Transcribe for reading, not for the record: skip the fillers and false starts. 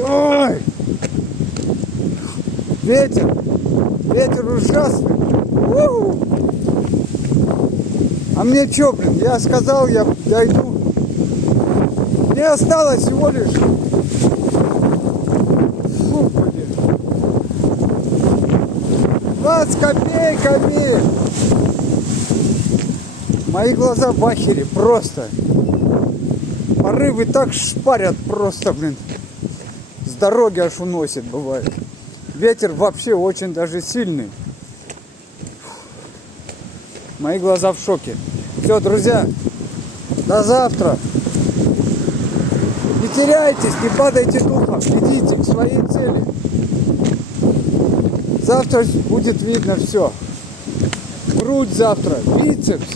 Ой! Ветер! Ветер ужасный! У-у-у. А мне чё, блин, я сказал, я дойду. Мне осталось всего лишь... Фу, блин. 20 копейками! Мои глаза в ахере, просто. Порывы так шпарят просто, блин. С дороги аж уносит, бывает. Ветер вообще очень даже сильный. Мои глаза в шоке. Все, друзья, до завтра. Не теряйтесь, не падайте духом, идите к своей цели. Завтра будет видно все. Грудь завтра, бицепс.